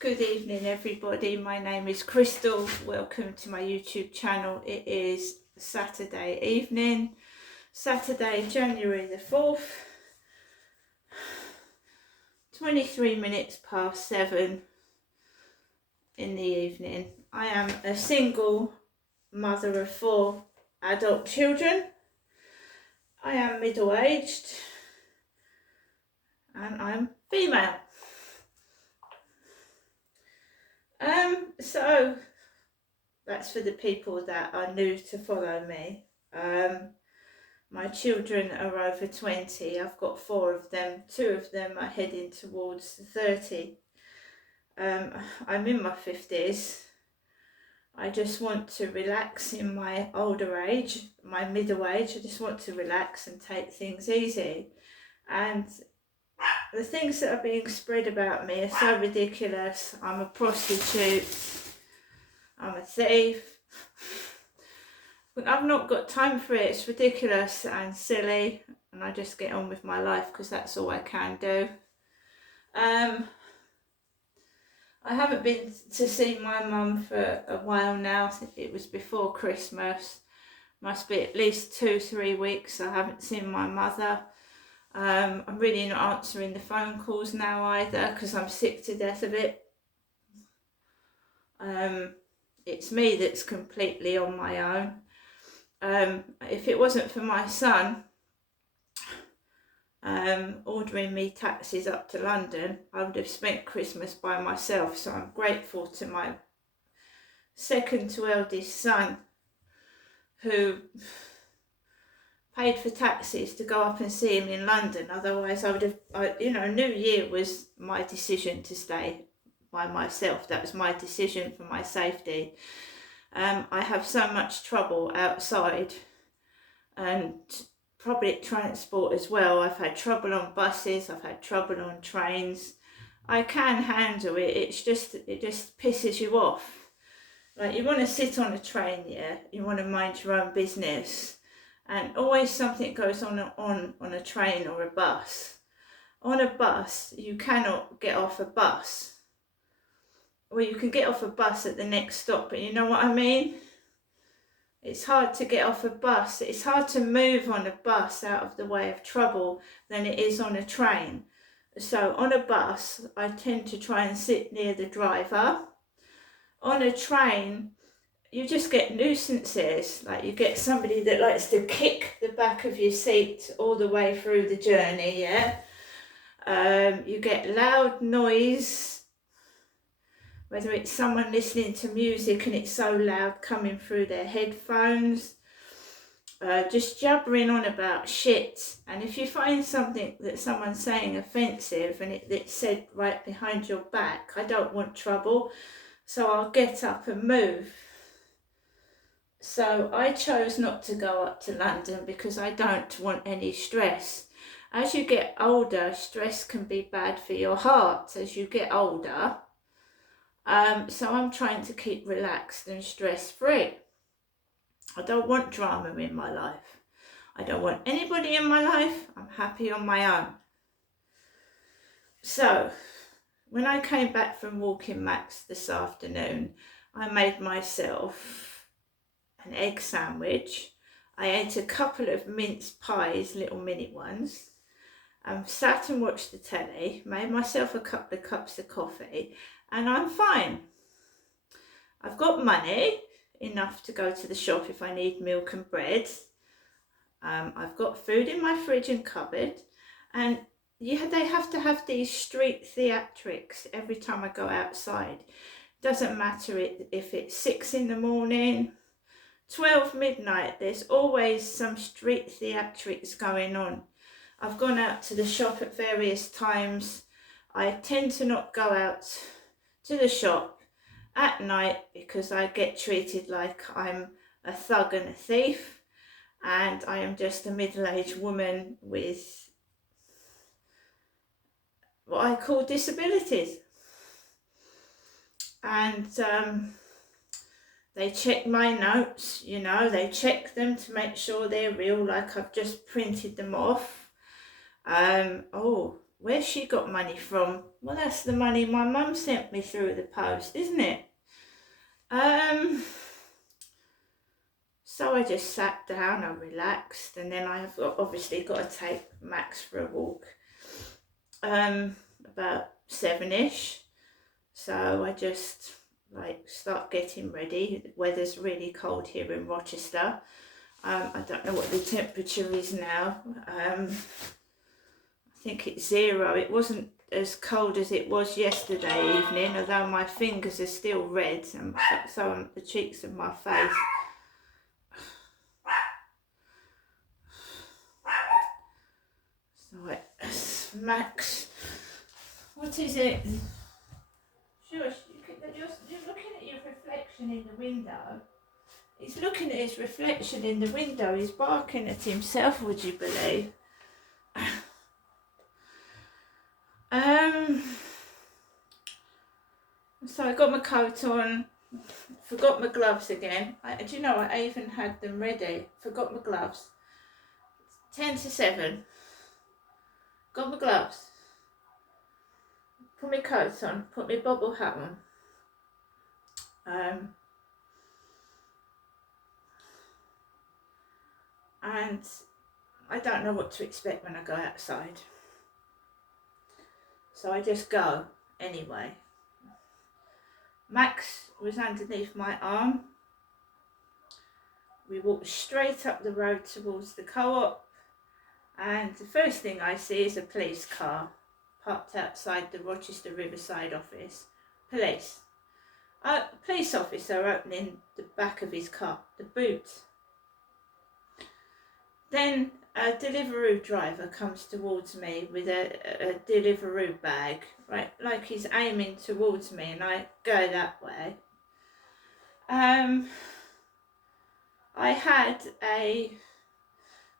Good evening everybody, my name is Crystal, welcome to my YouTube channel. It is Saturday evening, Saturday January the 4th, 23 minutes past 7 in the evening. I am a single mother of 4 adult children. I am middle-aged and I'm female. So that's for the people that are new to follow me. My children are over 20. I've got 4 of them. 2 of them are heading towards 30. I'm in my 50s. I just want to relax in my older age, my middle age. I just want to relax and take things easy. And the things that are being spread about me are so ridiculous. I'm a prostitute. I'm a thief. But I've not got time for it. It's ridiculous and silly, and I just get on with my life because that's all I can do. I haven't been to see my mum for a while now. I think it was before Christmas. Must be at least 2-3 weeks I haven't seen my mother. I'm really not answering the phone calls now either because I'm sick to death of it. It's me that's completely on my own. If it wasn't for my son ordering me taxis up to London, I would have spent Christmas by myself. So I'm grateful to my second to eldest son who paid for taxis to go up and see him in London. Otherwise I would have, New Year was my decision to stay by myself. That was my decision for my safety. I have so much trouble outside and public transport as well. I've had trouble on buses, I've had trouble on trains. I can handle it, it just pisses you off. Like, you want to sit on a train, yeah, you want to mind your own business, and always something goes on a train or a bus. On a bus, you cannot get off a bus. Well, you can get off a bus at the next stop, but you know what I mean? It's hard to get off a bus. It's hard to move on a bus out of the way of trouble than it is on a train. So on a bus, I tend to try and sit near the driver. On a train, you just get nuisances. Like, you get somebody that likes to kick the back of your seat all the way through the journey, yeah? You get loud noise. Whether it's someone listening to music and it's so loud coming through their headphones, just jabbering on about shit. And if you find something that someone's saying offensive and it's said right behind your back, I don't want trouble, so I'll get up and move. So I chose not to go up to London because I don't want any stress. As you get older, stress can be bad for your heart as you get older. So I'm trying to keep relaxed and stress-free. I don't want drama in my life. I don't want anybody in my life. I'm happy on my own. So when I came back from walking Max this afternoon, I made myself an egg sandwich. I ate a couple of mince pies, little mini ones. Sat and watched the telly, made myself a couple of cups of coffee, and I'm fine. I've got money, enough to go to the shop if I need milk and bread. I've got food in my fridge and cupboard, and they have to have these street theatrics every time I go outside. Doesn't matter if it's 6 in the morning, 12 midnight, there's always some street theatrics going on. I've gone out to the shop at various times. I tend to not go out to the shop at night because I get treated like I'm a thug and a thief, and I am just a middle-aged woman with what I call disabilities. And they check my notes, they check them to make sure they're real, like I've just printed them off. where's she got money from? Well, that's the money my mum sent me through the post, isn't it? So I just sat down, I relaxed, and then I have obviously got to take Max for a walk. About 7ish. So I just start getting ready. The weather's really cold here in Rochester. I don't know what the temperature is now. I think it's 0. It wasn't as cold as it was yesterday evening, although my fingers are still red, and so on the cheeks of my face. So Max, what is it? Sure, you're looking at your reflection in the window. He's looking at his reflection in the window. He's barking at himself, would you believe? So I got my coat on, forgot my gloves again. Do you know, I even had them ready. Forgot my gloves. 10 to 7. Got my gloves. Put my coat on, put my bobble hat on. And I don't know what to expect when I go outside. So I just go anyway. Max was underneath my arm. We walked straight up the road towards the co-op, and the first thing I see is a police car parked outside the Rochester Riverside office. Police. A police officer opening the back of his car, the boot. Then a Deliveroo driver comes towards me with a Deliveroo bag, right, like he's aiming towards me, and I go that way. I had a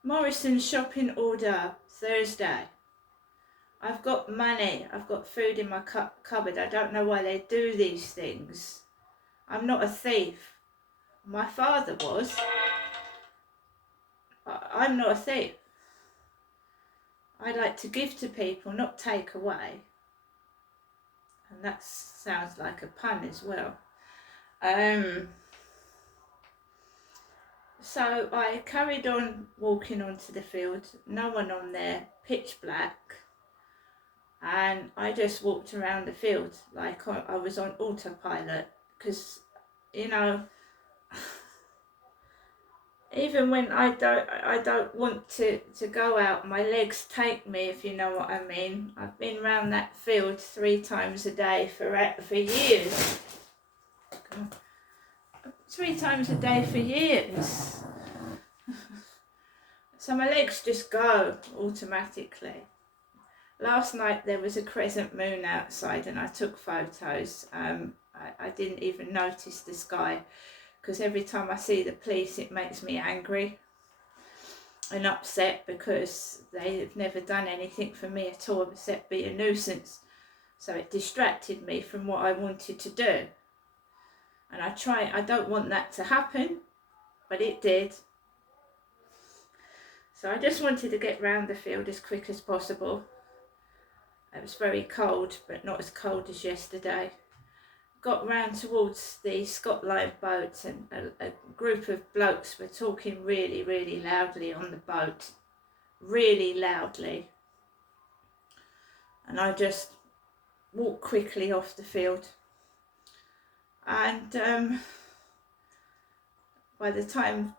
Morrison shopping order Thursday. I've got money, I've got food in my cupboard. I don't know why they do these things. I'm not a thief. My father was. I'm not a thief. I like to give to people, not take away. And that sounds like a pun as well. So I carried on walking onto the field, no one on there, pitch black. And I just walked around the field like I was on autopilot, because, you know, even when I don't want to go out, my legs take me, if you know what I mean. I've been round that field 3 times a day for years. 3 times a day for years. So my legs just go automatically. Last night there was a crescent moon outside and I took photos. I didn't even notice the sky, because every time I see the police it makes me angry and upset, because they've never done anything for me at all except be a nuisance. So it distracted me from what I wanted to do. And I don't want that to happen, but it did. So I just wanted to get round the field as quick as possible. It was very cold, but not as cold as yesterday. Got round towards the Scott Line boat, and a group of blokes were talking really, really loudly on the boat. Really loudly. And I just walked quickly off the field. And by the time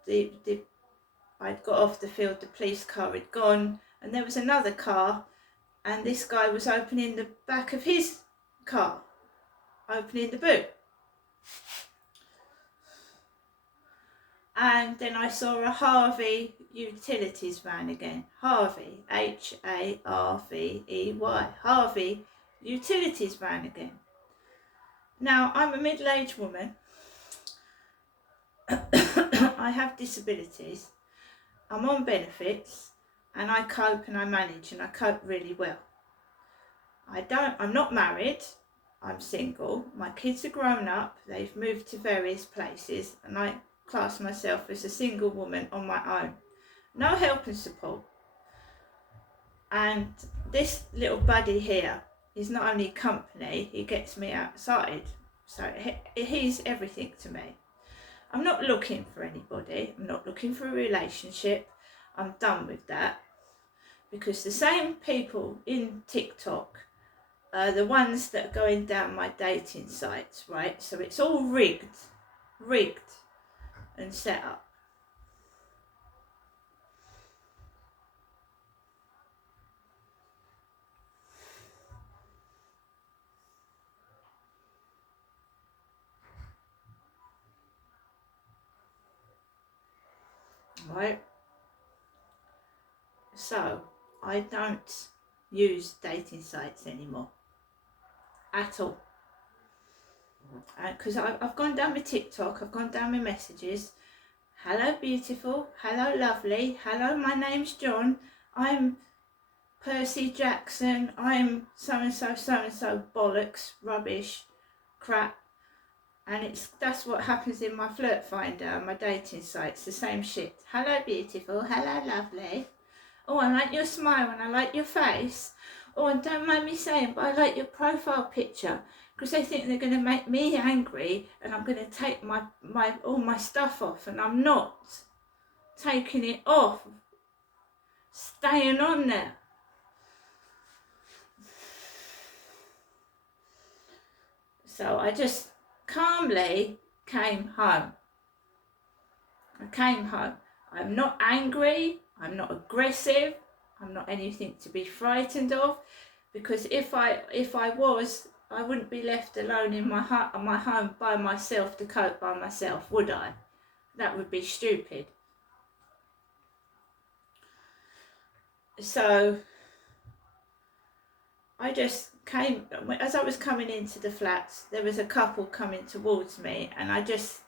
I'd got off the field, the police car had gone, and there was another car, and this guy was opening the back of his car, opening the boot. And then I saw a Harvey utilities van again. Harvey, Harvey, Harvey utilities van again. Now, I'm a middle-aged woman. I have disabilities. I'm on benefits, and I cope and I manage, and I cope really well. I'm not married. I'm single. My kids are grown up. They've moved to various places, and I class myself as a single woman on my own. No help and support. And this little buddy here is not only company, he gets me outside. So he's everything to me. I'm not looking for anybody. I'm not looking for a relationship. I'm done with that. Because the same people in TikTok are the ones that are going down my dating sites, right? So it's all rigged and set up. Right? So I don't use dating sites anymore at all. Because I've gone down my TikTok, I've gone down my messages. Hello beautiful, hello lovely, hello my name's John, I'm Percy Jackson, I'm so-and-so bollocks, rubbish, crap. And that's what happens in my flirt finder, my dating sites, the same shit. Hello beautiful, hello lovely. Oh, I like your smile and I like your face. Oh, and don't mind me saying, but I like your profile picture. Because they think they're going to make me angry and I'm going to take all my stuff off, and I'm not taking it off, staying on there. So I just calmly came home. I came home. I'm not angry, I'm not aggressive, I'm not anything to be frightened of, because if I was, I wouldn't be left alone in my home by myself to cope by myself, would I? That would be stupid. So I just came, as I was coming into the flats, there was a couple coming towards me, and I just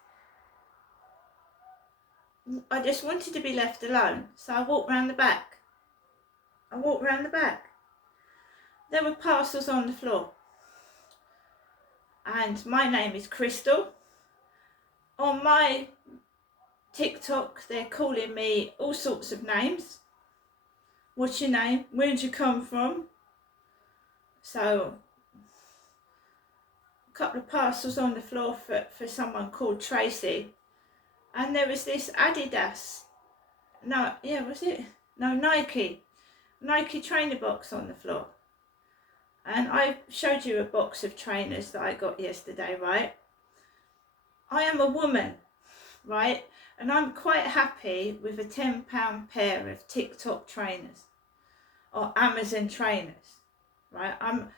wanted to be left alone. So I walked round the back. There were parcels on the floor. And my name is Crystal. On my TikTok, they're calling me all sorts of names. What's your name? Where'd you come from? So, a couple of parcels on the floor for someone called Tracy. And there was this Adidas. Nike trainer box on the floor. And I showed you a box of trainers that I got yesterday, right? I am a woman, right? And I'm quite happy with a £10 pair of TikTok trainers or Amazon trainers, right? I'm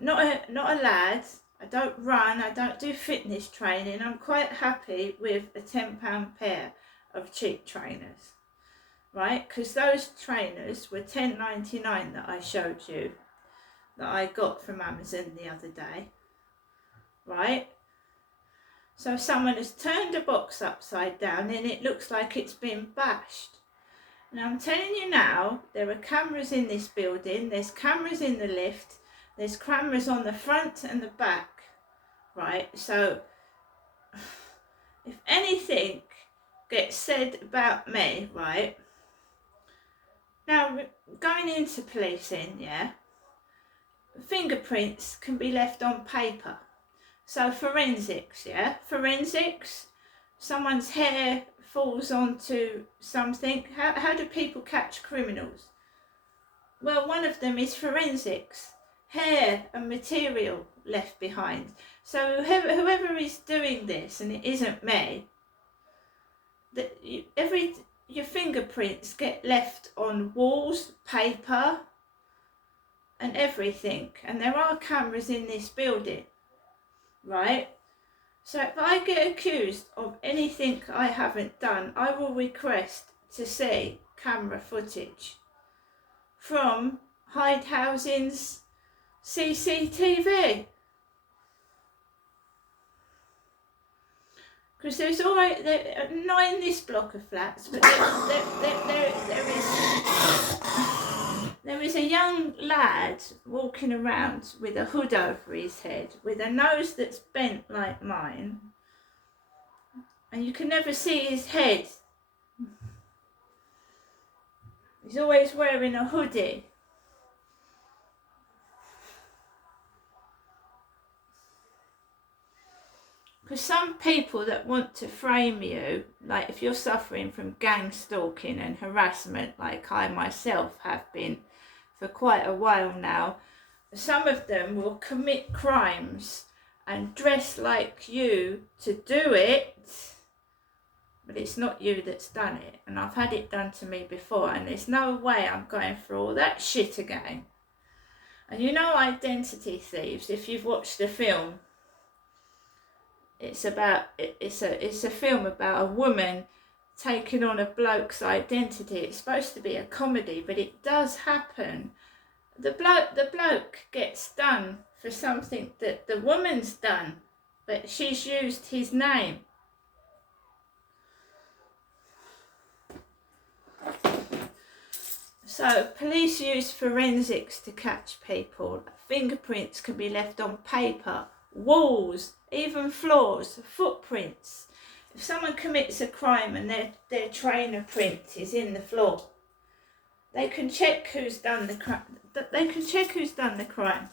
not a lad. I don't run. I don't do fitness training. I'm quite happy with a £10 pair of cheap trainers, right? Because those trainers were $10.99 that I showed you, that I got from Amazon the other day, right? So someone has turned a box upside down and it looks like it's been bashed. Now I'm telling you now, there are cameras in this building, there's cameras in the lift, there's cameras on the front and the back, right? So if anything gets said about me, right? Now going into policing, yeah, fingerprints can be left on paper. So forensics, yeah, someone's hair falls onto something. How do people catch criminals? Well, one of them is forensics, hair and material left behind. So whoever is doing this, and it isn't me, your fingerprints get left on walls, paper, and everything. And there are cameras in this building, right? So if I get accused of anything I haven't done, I will request to see camera footage from Hyde Housing's CCTV. Because there's already not in this block of flats, but there is a young lad walking around with a hood over his head, with a nose that's bent like mine, and you can never see his head. He's always wearing a hoodie. Because some people that want to frame you, like if you're suffering from gang stalking and harassment, like I myself have been for quite a while now, some of them will commit crimes and dress like you to do it, but it's not you that's done it. And I've had it done to me before, and there's no way I'm going through all that shit again. And you know Identity Thieves, if you've watched the film, it's a film about a woman taking on a bloke's identity. It's supposed to be a comedy, but it does happen. The bloke gets done for something that the woman's done, but she's used his name. So police use forensics to catch people. Fingerprints can be left on paper, walls, even floors, footprints. If someone commits a crime and their trainer print is in the floor, they can check who's done the crime. They can check who's done the crime,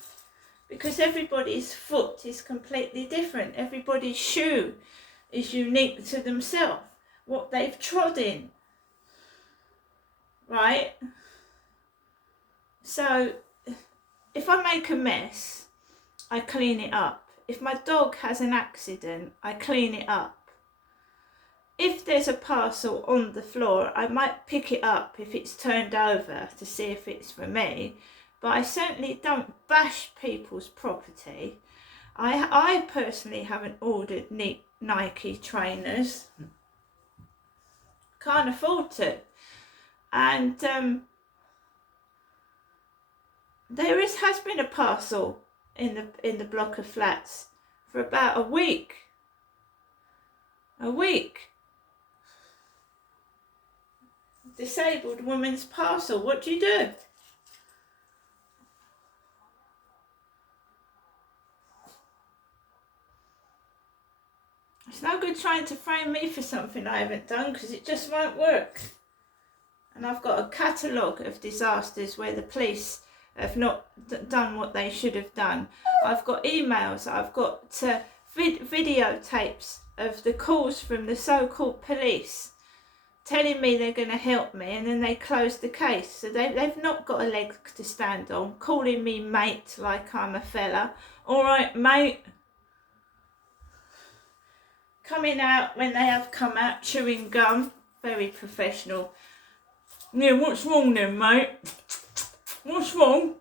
because everybody's foot is completely different. Everybody's shoe is unique to themselves. What they've trod in, right? So if I make a mess, I clean it up. If my dog has an accident, I clean it up. If there's a parcel on the floor, I might pick it up if it's turned over to see if it's for me, but I certainly don't bash people's property. I personally haven't ordered Nike trainers. Can't afford to. And has been a parcel in the block of flats for about a week. Disabled woman's parcel. What do you do? It's no good trying to frame me for something I haven't done, because it just won't work. And I've got a catalogue of disasters where the police have not done what they should have done. I've got emails, I've got videotapes of the calls from the so-called police telling me they're going to help me, and then they close the case. So they've not got a leg to stand on, calling me mate like I'm a fella. All right, mate. Coming out when they have come out, chewing gum. Very professional. Yeah, what's wrong then, mate? What's wrong?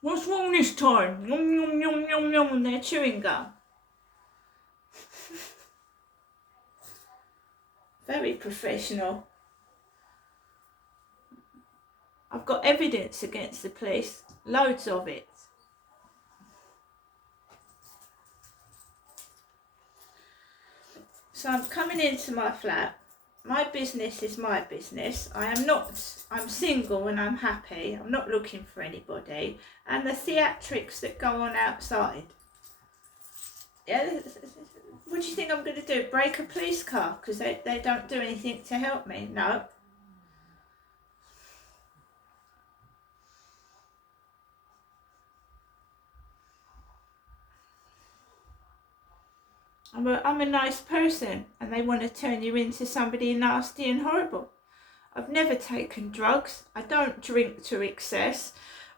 What's wrong this time? Yum, yum, yum, yum, yum, and they're chewing gum. Very professional. I've got evidence against the police, loads of it. So I'm coming into my flat. My business is my business. I'm single and I'm happy. I'm not looking for anybody. And the theatrics that go on outside. Yeah, what do you think I'm going to do? Break a police car because they don't do anything to help me? No. I'm a nice person, and they want to turn you into somebody nasty and horrible. I've never taken drugs. I don't drink to excess.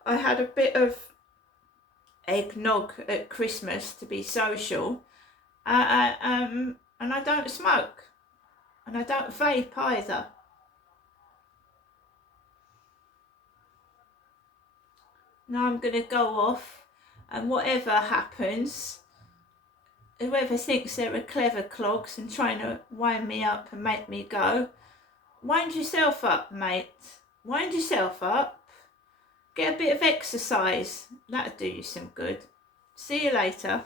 I had a bit of eggnog at Christmas to be social, and I don't smoke, and I don't vape either. Now I'm going to go off, and whatever happens, whoever thinks they're a clever clogs and trying to wind me up and make me go, wind yourself up, mate. Wind yourself up. Get a bit of exercise. That'll do you some good. See you later.